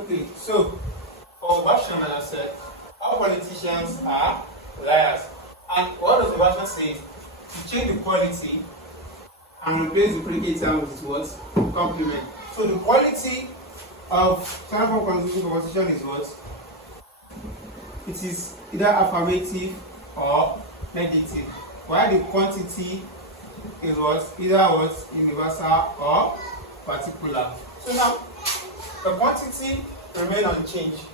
Okay, so for version, as I said, all politicians are liars. And what does the version say? To change the quality and replace the predicate term with what? Complement. So the quality of standard form constitution is what? It is either affirmative or negative. While the quantity is what? Either what? Universal or particular. So now the quantity remain unchanged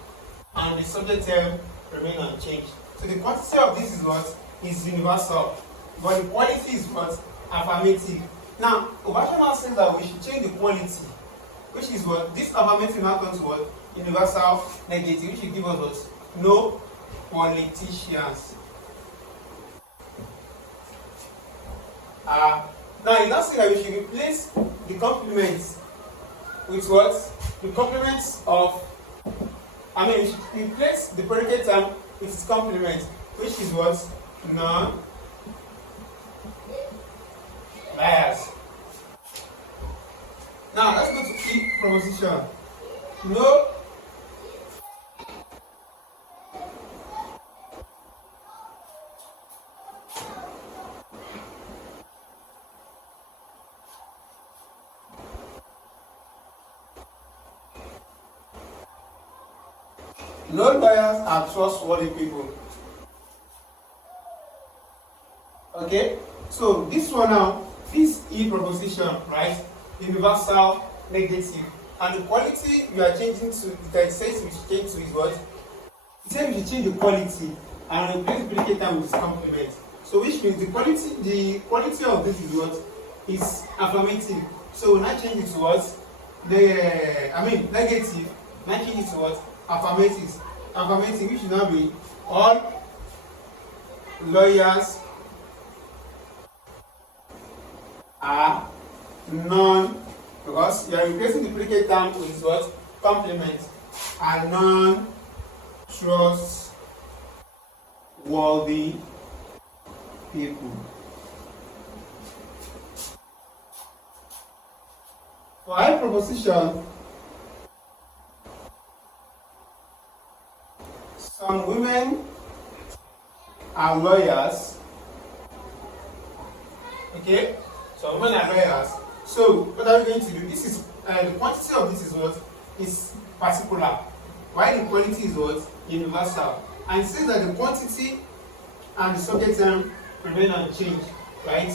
and the subject term remain unchanged. So the quantity of this is what? Is universal, but the quality is what? Affirmative. Now, Obasha now says that we should change the quality, which is what? This affirmative now turns to what? Universal negative, which will give us what? No politicians. Now, it does say that we should replace the complements with what? The complements of, we should replace the predicate term with its complement, which is what? Non liars. Now, let's go to key proposition. No lawyers are trustworthy people. Okay, so this one now, this E proposition, right? Universal negative, and the quality we are changing to, that says we should change to is what? It says we should change the quality and replace the predicate term with its complement. So which means the quality of this is what? Is affirmative. So we now change it to what? Negative. Now change it to what? Affirmative. Affirmative, which should now be all lawyers are non, because you are replacing the predicate term with what? Complement, are non trustworthy people. For I proposition, some women are lawyers. Okay, so women are lawyers. So what are we going to do? This is the quantity of this is what? Is particular. While the quality is what? Universal. And it says that the quantity and the subject term remain unchanged, right?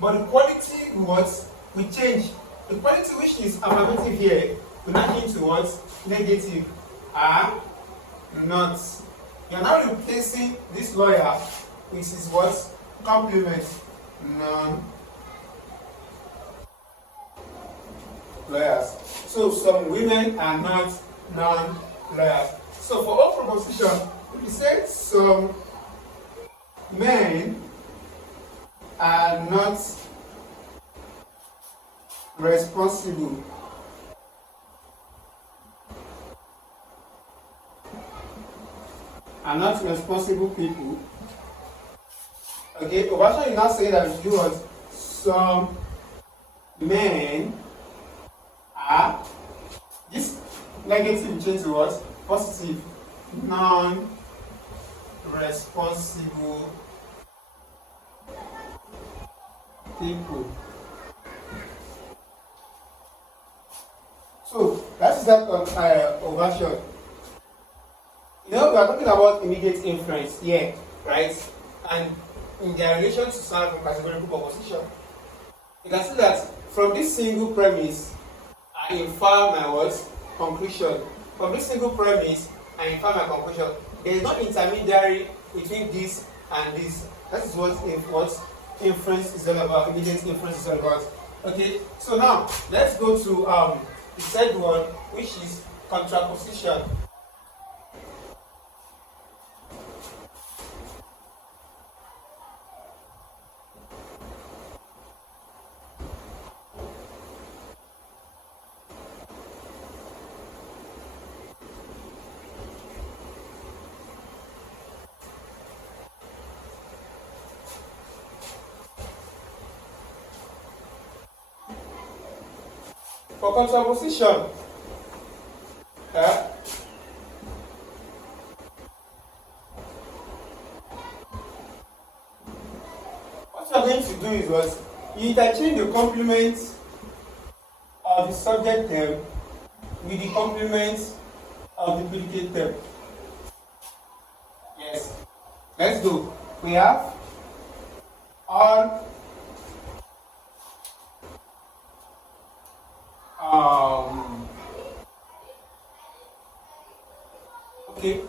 But the quality what? We change. The quality which is affirmative here will now change to what? Negative. Are not. You are now replacing this lawyer with his what? Complement. Non lawyers. So some women are not non-lawyers. So for all proposition, if you say some men are not responsible, are not responsible people. Okay, Obasha is now saying that you want some men are, this negative change to what? Positive. Non-responsible people. So that is that Obasha. You know, we are talking about immediate inference here, right? And in their relation to standard from categorical proposition, you can see that from this single premise, I infer my what? Conclusion. From this single premise, I infer my conclusion. There is no intermediary between this and this. That is what inference is all about. Immediate inference is all about. Okay. So now let's go to the third one, which is contraposition. For contraposition, what you are going to do is what you interchange the complement of the subject term with the complement of the predicate term. Yes. Let's go. We have all okay,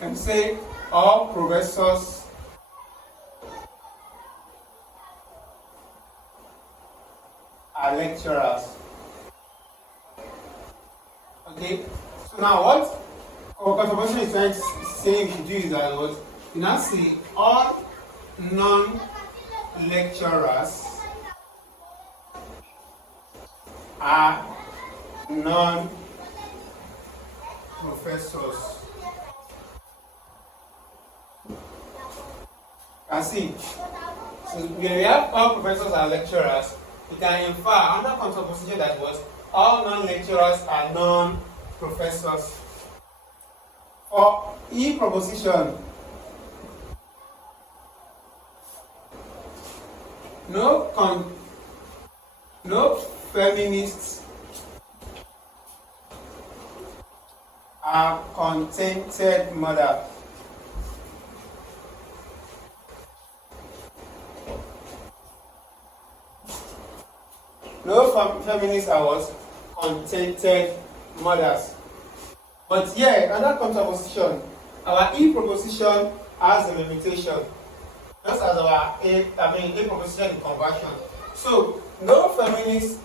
and say all professors are lecturers. Okay, so now what contraposition is trying to say you should do is that what you now say all non-lecturers are non-professors. I see. So when we have all professors are lecturers, we can infer under contraposition that was all non-lecturers are non-professors. For E proposition, no feminists are contented mothers. No feminists are what? Contented mothers. But here, under contraposition, our E proposition has a limitation. Just as our A proposition in conversion. So, no feminists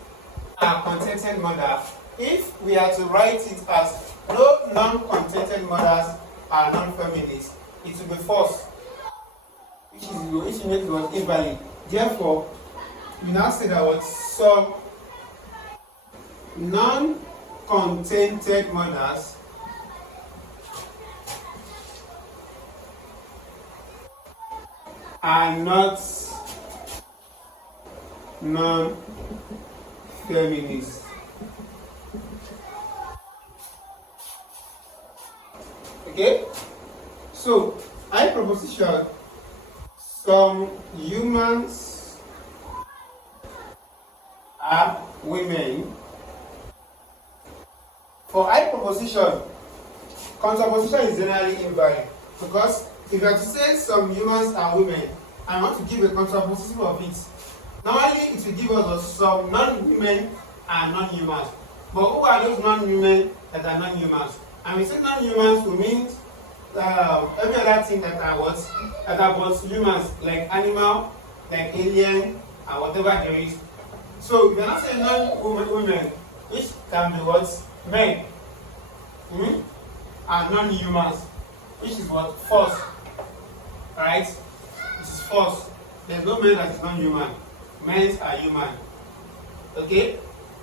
are contented mothers. If we are to write it as no non-contented mothers are non-feminists, it will be false, which makes it invalid. Therefore, we now say that what some non-contented mothers are not non-feminists. Okay? So, I proposition some humans are women. For I proposition, contraposition is generally invalid because if you are to say some humans are women, I want to give a contraposition of it. Normally, it will give us some non-women and non-humans. But who are those non-women that are non-humans? And we say non-humans will mean every other thing that are what? That are both humans, like animal, like alien, and whatever there is. So, if you are not saying non-women, which can be what? Men. And non-humans, which is what? False. Right? It is false. There is no man that is non-human. Men are human. Okay?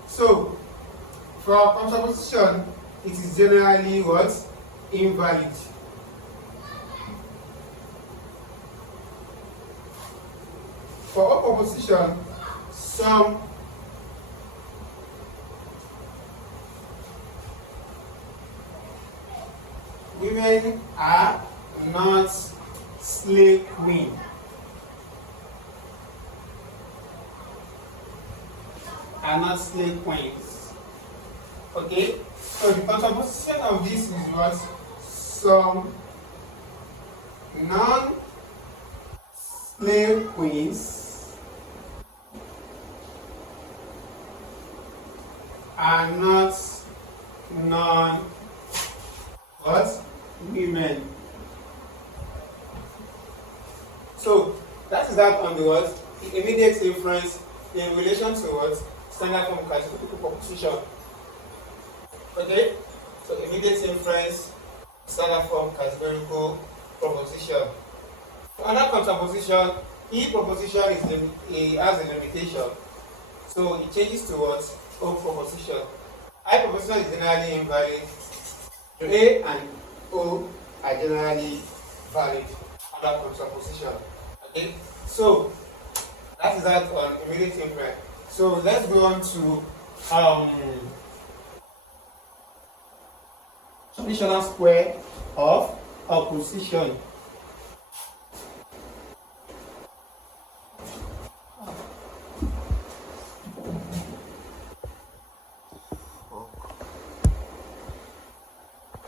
So, for contraposition, it is generally what? Invalid. For opposition, some women are not slave queen. Are not slave queens. Okay? So the contraposition of this is what? Some non-slave queens are not women. So that is that on the what? The immediate inference in relation to what? Standard form categorical proposition. Okay? So immediate inference, standard form categorical proposition. Another contraposition, E proposition has a limitation. So it changes to what? O proposition. I proposition is generally invalid. A and O are generally valid under contraposition. Okay? So that is that on immediate inference. So let's go on to um, traditional square of opposition.